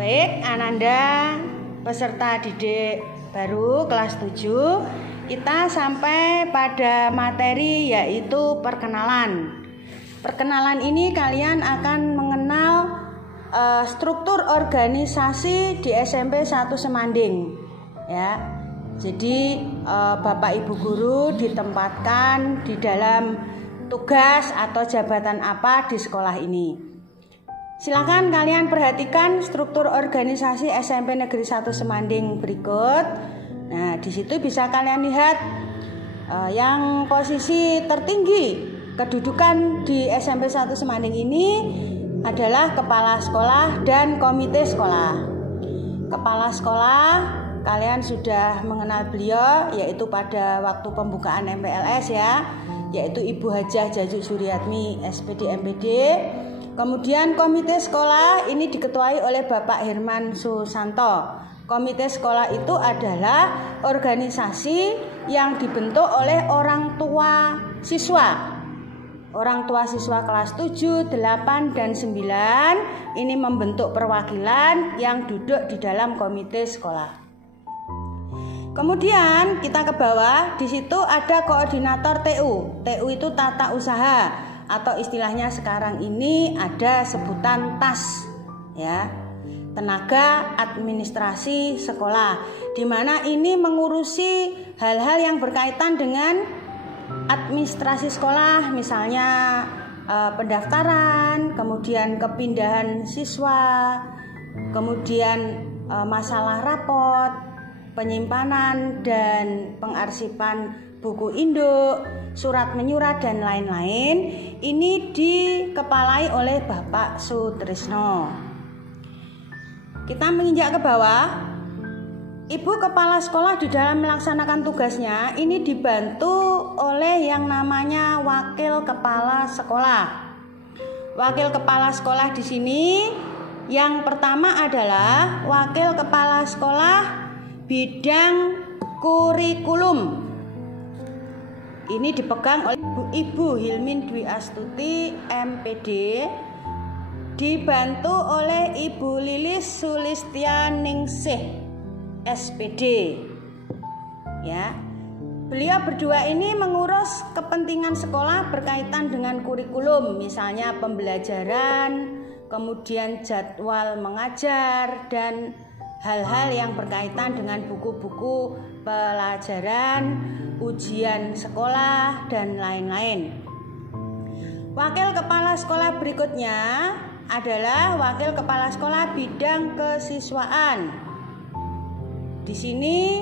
Baik, Ananda peserta didik baru kelas 7, kita sampai pada materi yaitu perkenalan. Perkenalan ini kalian akan mengenal struktur organisasi di SMP 1 Semanding, ya. Jadi Bapak Ibu guru ditempatkan di dalam tugas atau jabatan apa di sekolah ini. Silakan kalian perhatikan struktur organisasi SMP Negeri 1 Semanding berikut. Nah, di situ bisa kalian lihat yang posisi tertinggi kedudukan di SMP 1 Semanding ini adalah kepala sekolah dan komite sekolah. Kepala sekolah kalian sudah mengenal beliau, yaitu pada waktu pembukaan MPLS ya, yaitu Ibu Hajah Jajuk Suryatmi SPD MPD. Kemudian komite sekolah ini diketuai oleh Bapak Herman Susanto. Komite sekolah itu adalah organisasi yang dibentuk oleh orang tua siswa. Orang tua siswa kelas 7, 8, dan 9 ini membentuk perwakilan yang duduk di dalam komite sekolah. Kemudian kita ke bawah, di situ ada koordinator TU. TU itu tata usaha, atau istilahnya sekarang ini ada sebutan TAS, ya, tenaga administrasi sekolah, di mana ini mengurusi hal-hal yang berkaitan dengan administrasi sekolah, misalnya pendaftaran, kemudian kepindahan siswa, kemudian masalah rapot, penyimpanan dan pengarsipan buku induk, surat menyurat dan lain-lain. Ini dikepalai oleh Bapak Sutrisno. Kita menginjak ke bawah. Ibu kepala sekolah di dalam melaksanakan tugasnya ini dibantu oleh yang namanya wakil kepala sekolah. Wakil kepala sekolah di sini yang pertama adalah wakil kepala sekolah bidang kurikulum. Ini dipegang oleh Ibu Hilmin Dwi Astuti MPD, dibantu oleh Ibu Lilis Sulistianingsih SPD. Ya. Beliau berdua ini mengurus kepentingan sekolah berkaitan dengan kurikulum, misalnya pembelajaran, kemudian jadwal mengajar dan hal-hal yang berkaitan dengan buku-buku pelajaran, ujian sekolah, dan lain-lain. Wakil kepala sekolah berikutnya adalah wakil kepala sekolah bidang kesiswaan. Di sini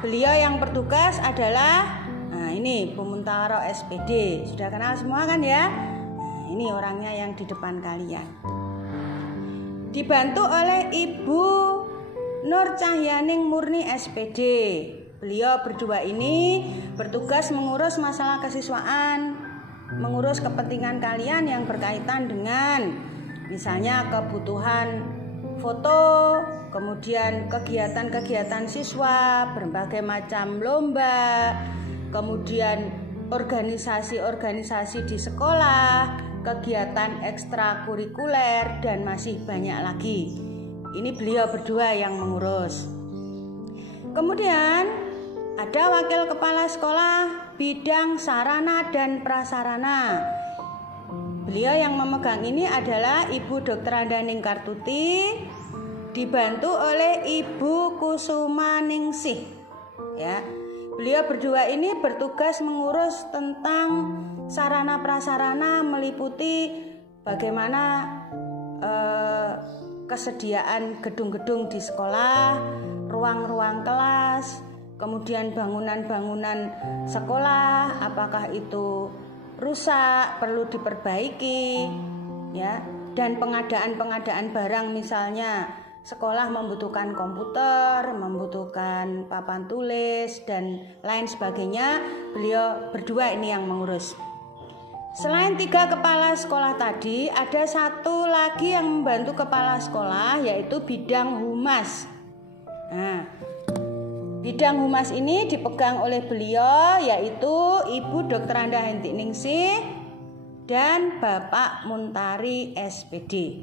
beliau yang bertugas adalah, nah ini Bu Muntaro SPD. Sudah kenal semua kan ya? Nah, ini orangnya yang di depan kalian. Dibantu oleh Ibu Nur Cahyaning Murni SPD. Beliau berdua ini bertugas mengurus masalah kesiswaan, mengurus kepentingan kalian yang berkaitan dengan misalnya kebutuhan foto, kemudian kegiatan-kegiatan siswa, berbagai macam lomba, kemudian organisasi-organisasi di sekolah, kegiatan ekstrakurikuler, dan masih banyak lagi. Ini beliau berdua yang mengurus. Kemudian ada wakil kepala sekolah bidang sarana dan prasarana. Beliau yang memegang ini adalah Ibu Dr. Andaning Kartuti, dibantu oleh Ibu Kusuma Ningsih. Ya. Beliau berdua ini bertugas mengurus tentang sarana prasarana, meliputi bagaimana kesediaan gedung-gedung di sekolah, ruang-ruang kelas, kemudian bangunan-bangunan sekolah, apakah itu rusak, perlu diperbaiki, ya, dan pengadaan barang, misalnya sekolah membutuhkan komputer, membutuhkan papan tulis, dan lain sebagainya. Beliau berdua ini yang mengurus. Selain 3 kepala sekolah tadi, ada satu lagi yang membantu kepala sekolah, yaitu bidang humas. Nah, bidang humas ini dipegang oleh beliau, yaitu Ibu Dr. Anda Hentik Ningsih dan Bapak Muntari SPD.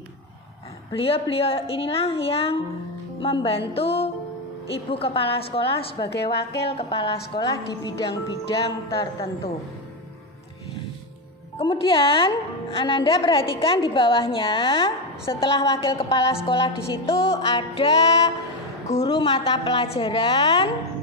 beliau-beliau inilah yang membantu ibu kepala sekolah sebagai wakil kepala sekolah di bidang-bidang tertentu. Kemudian Ananda perhatikan di bawahnya, setelah wakil kepala sekolah di situ ada guru mata pelajaran.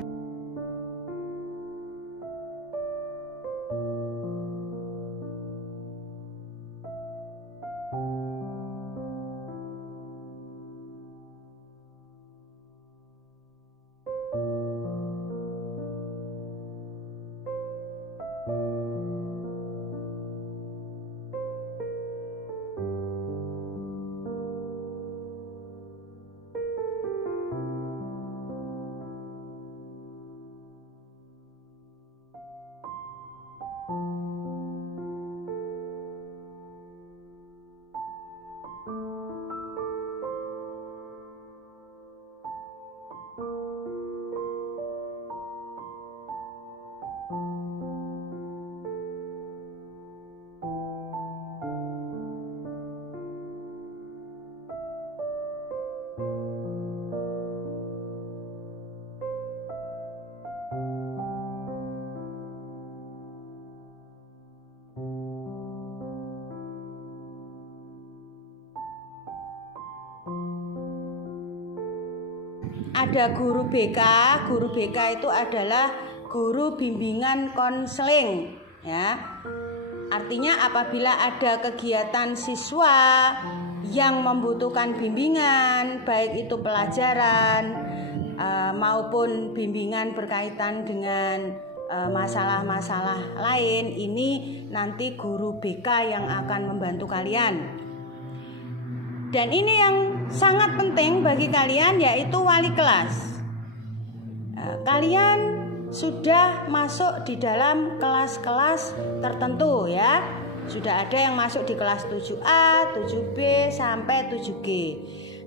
Ada guru BK. Guru BK itu adalah guru bimbingan konseling, ya. Artinya apabila ada kegiatan siswa yang membutuhkan bimbingan, baik itu pelajaran maupun bimbingan berkaitan dengan masalah-masalah lain, ini nanti guru BK yang akan membantu kalian. Dan ini yang sangat penting bagi kalian, yaitu wali kelas. Kalian sudah masuk di dalam kelas-kelas tertentu, ya. Sudah ada yang masuk di kelas 7A, 7B sampai 7G.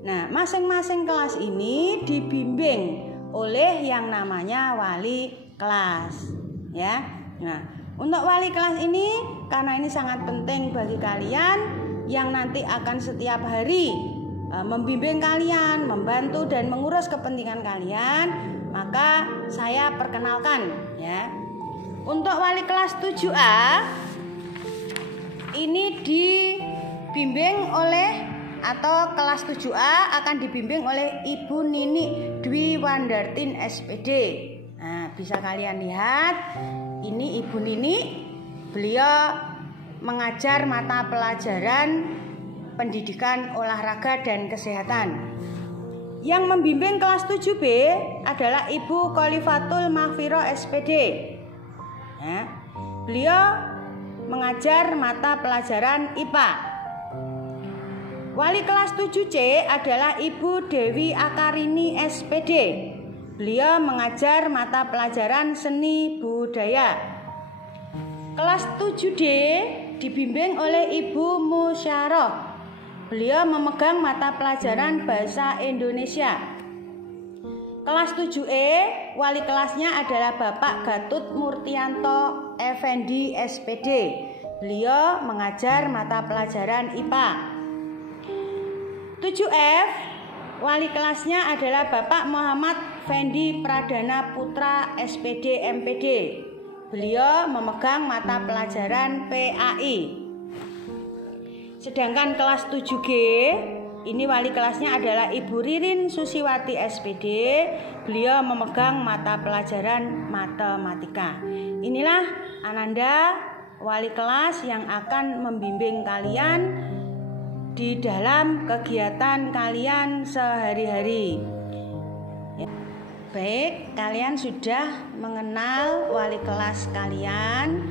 Nah, masing-masing kelas ini dibimbing oleh yang namanya wali kelas, ya. Nah, untuk wali kelas ini, karena ini sangat penting bagi kalian yang nanti akan setiap hari membimbing kalian, membantu dan mengurus kepentingan kalian, maka saya perkenalkan, ya. Untuk wali kelas 7A ini dibimbing oleh, atau kelas 7A akan dibimbing oleh Ibu Nini Dwi Wandartin SPD. Nah, bisa kalian lihat, ini Ibu Nini, beliau mengajar mata pelajaran pendidikan olahraga dan kesehatan. Yang membimbing kelas 7B adalah Ibu Khalifatul Mahfiro SPD. Ya, beliau mengajar mata pelajaran IPA. Wali kelas 7C adalah Ibu Dewi Akarini SPD. Beliau mengajar mata pelajaran seni budaya. Kelas 7D dibimbing oleh Ibu Musyaroh. Beliau memegang mata pelajaran bahasa Indonesia. Kelas 7E, wali kelasnya adalah Bapak Gatut Murtianto Effendi SPD. Beliau mengajar mata pelajaran IPA. 7F, wali kelasnya adalah Bapak Muhammad Fendi Pradana Putra SPD MPD. Beliau memegang mata pelajaran PAI. Sedangkan kelas 7G, ini wali kelasnya adalah Ibu Ririn Susiwati SPD. Beliau memegang mata pelajaran matematika. Inilah Ananda, wali kelas yang akan membimbing kalian di dalam kegiatan kalian sehari-hari. Baik, kalian sudah mengenal wali kelas kalian.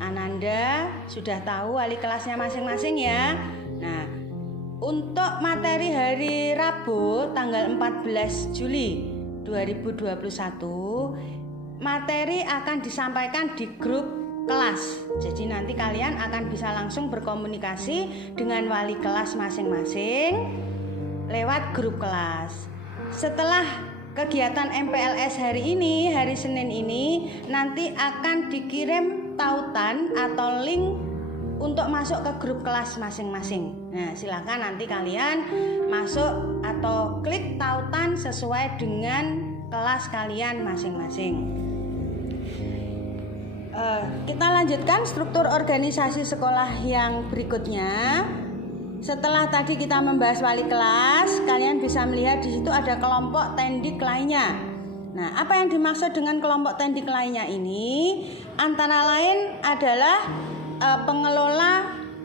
Ananda sudah tahu wali kelasnya masing-masing, ya. Nah, untuk materi hari Rabu tanggal 14 Juli 2021, materi akan disampaikan di grup kelas. Jadi nanti kalian akan bisa langsung berkomunikasi dengan wali kelas masing-masing lewat grup kelas. Setelah kegiatan MPLS hari ini, hari Senin ini, nanti akan dikirim tautan atau link untuk untuk masuk ke grup kelas masing-masing. Nah, silakan nanti kalian masuk atau klik tautan sesuai dengan kelas kalian masing-masing. Kita lanjutkan struktur organisasi sekolah yang berikutnya. Setelah tadi kita membahas wali kelas, kalian bisa melihat di situ ada kelompok tendik lainnya. Nah, apa yang dimaksud dengan kelompok tendik lainnya ini? Antara lain adalah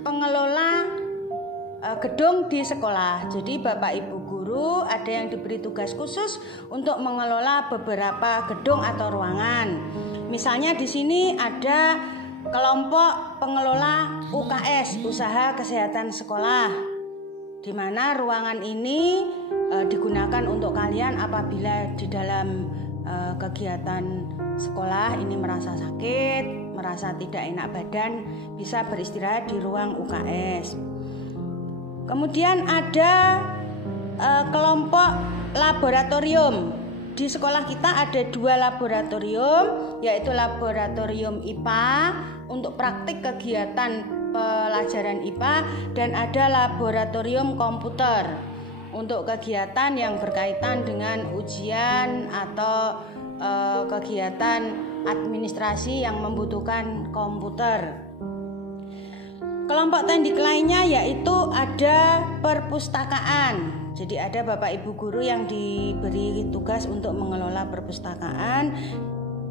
pengelola gedung di sekolah. Jadi Bapak Ibu guru ada yang diberi tugas khusus untuk mengelola beberapa gedung atau ruangan. Misalnya di sini ada kelompok pengelola UKS, usaha kesehatan sekolah, di mana ruangan ini digunakan untuk kalian apabila di dalam kegiatan sekolah ini merasa sakit, merasa tidak enak badan, bisa beristirahat di ruang UKS. Kemudian ada kelompok laboratorium. Di sekolah kita ada 2 laboratorium, yaitu laboratorium IPA untuk praktik kegiatan pelajaran IPA dan ada laboratorium komputer untuk kegiatan yang berkaitan dengan ujian atau kegiatan administrasi yang membutuhkan komputer. Kelompok tendik lainnya yaitu ada perpustakaan. Jadi ada Bapak Ibu guru yang diberi tugas untuk mengelola perpustakaan.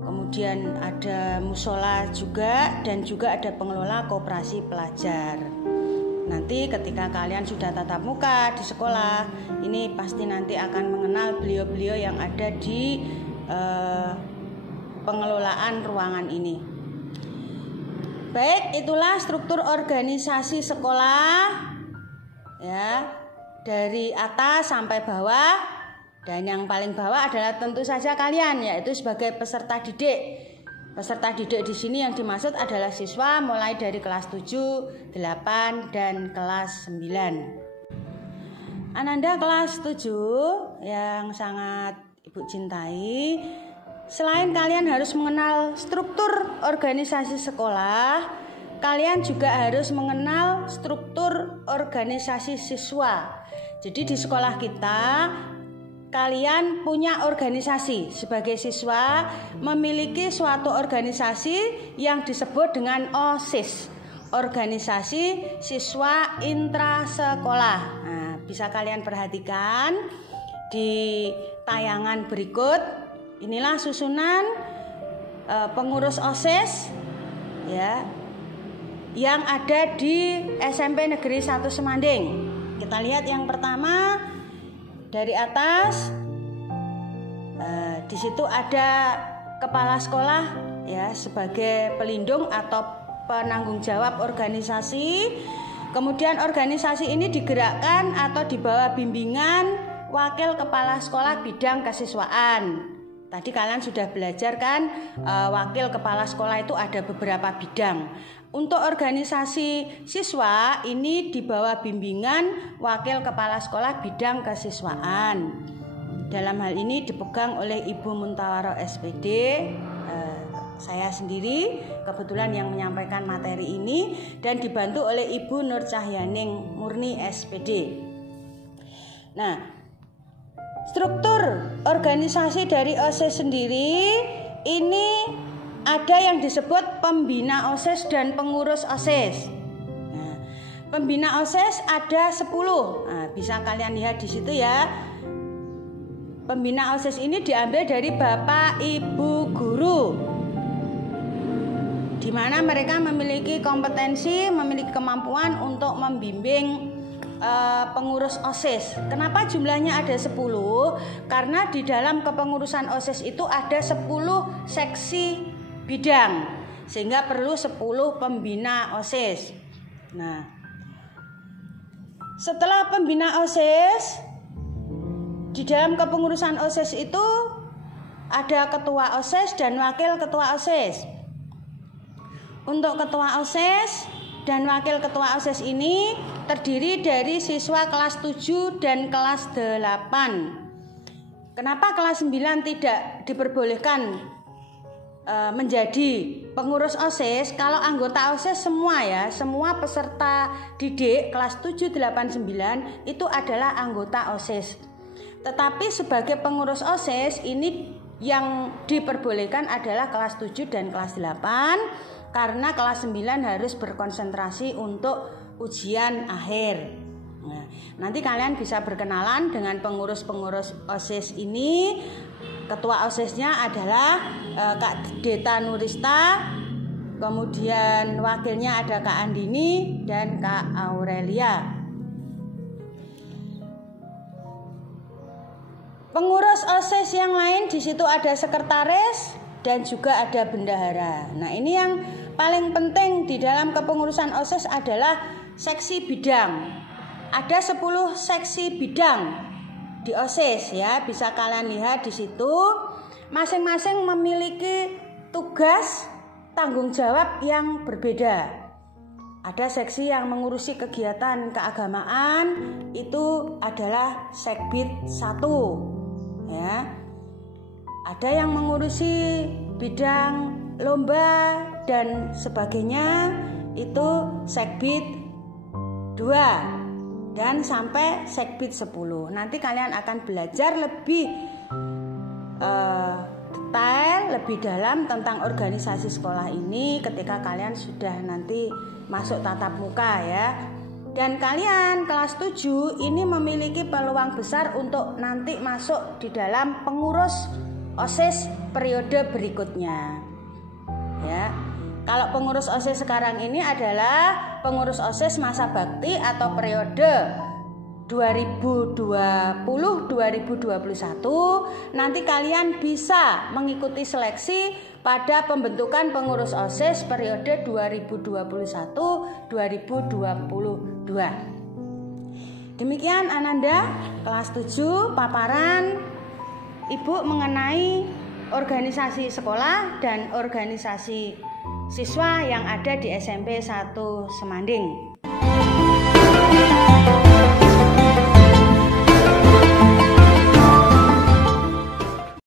Kemudian ada musola juga, dan juga ada pengelola koperasi pelajar. Nanti ketika kalian sudah tatap muka di sekolah, ini pasti nanti akan mengenal beliau-beliau yang ada di pengelolaan ruangan ini. Baik, itulah struktur organisasi sekolah ya, dari atas sampai bawah, dan yang paling bawah adalah tentu saja kalian, yaitu sebagai peserta didik. Peserta didik di sini yang dimaksud adalah siswa mulai dari kelas 7, 8 dan kelas 9. Ananda kelas 7 yang sangat Ibu cintai, selain kalian harus mengenal struktur organisasi sekolah, kalian juga harus mengenal struktur organisasi siswa. Jadi di sekolah kita, kalian punya organisasi. Sebagai siswa memiliki suatu organisasi yang disebut dengan OSIS, organisasi siswa intrasekolah. Nah, bisa kalian perhatikan di tayangan berikut. Inilah susunan pengurus OSIS ya, yang ada di SMP Negeri 1 Semanding. Kita lihat yang pertama dari atas. Di situ ada kepala sekolah ya, sebagai pelindung atau penanggung jawab organisasi. Kemudian organisasi ini digerakkan atau di bawah bimbingan wakil kepala sekolah bidang kesiswaan. Tadi kalian sudah belajar kan, wakil kepala sekolah itu ada beberapa bidang. Untuk organisasi siswa ini di bawah bimbingan wakil kepala sekolah bidang kesiswaan. Dalam hal ini dipegang oleh Ibu Muntawaro SPD. Saya sendiri kebetulan yang menyampaikan materi ini, dan dibantu oleh Ibu Nur Cahyaning Murni SPD. Nah, struktur organisasi dari OSIS sendiri ini ada yang disebut pembina OSIS dan pengurus OSIS. Nah, pembina OSIS ada 10. Nah, bisa kalian lihat di situ ya. Pembina OSIS ini diambil dari Bapak Ibu guru, di mana mereka memiliki kompetensi, memiliki kemampuan untuk membimbing pengurus OSIS. Kenapa jumlahnya ada 10? Karena di dalam kepengurusan OSIS itu ada 10 seksi bidang, sehingga perlu 10 pembina OSIS. Nah, setelah pembina OSIS, di dalam kepengurusan OSIS itu ada ketua OSIS dan wakil ketua OSIS. Untuk ketua OSIS dan wakil ketua OSIS ini terdiri dari siswa kelas 7 dan kelas 8. Kenapa kelas 9 tidak diperbolehkan menjadi pengurus OSIS, kalau anggota OSIS semua ya, semua peserta didik kelas 7, 8, 9 itu adalah anggota OSIS. Tetapi sebagai pengurus OSIS ini yang diperbolehkan adalah kelas 7 dan kelas 8 karena kelas 9 harus berkonsentrasi untuk ujian akhir. Nah, nanti kalian bisa berkenalan dengan pengurus-pengurus OSIS ini. Ketua OSISnya adalah Kak Deta Nurista, kemudian wakilnya ada Kak Andini dan Kak Aurelia. Pengurus OSIS yang lain di situ ada sekretaris dan juga ada bendahara. Nah, ini yang paling penting di dalam kepengurusan OSIS adalah seksi bidang. Ada 10 seksi bidang di OSIS ya, bisa kalian lihat di situ. Masing-masing memiliki tugas tanggung jawab yang berbeda. Ada seksi yang mengurusi kegiatan keagamaan, itu adalah Sekbid 1 ya. Ada yang mengurusi bidang lomba dan sebagainya, itu Sekbid 2 dan sampai Sekbid 10. Nanti kalian akan belajar lebih detail, lebih dalam tentang organisasi sekolah ini ketika kalian sudah nanti masuk tatap muka ya. Dan kalian kelas 7 ini memiliki peluang besar untuk nanti masuk di dalam pengurus OSIS periode berikutnya ya. Kalau pengurus OSIS sekarang ini adalah pengurus OSIS masa bakti atau periode 2020-2021. Nanti kalian bisa mengikuti seleksi pada pembentukan pengurus OSIS periode 2021-2022. Demikian Ananda kelas 7 paparan Ibu mengenai organisasi sekolah dan organisasi siswa yang ada di SMP 1 Semanding.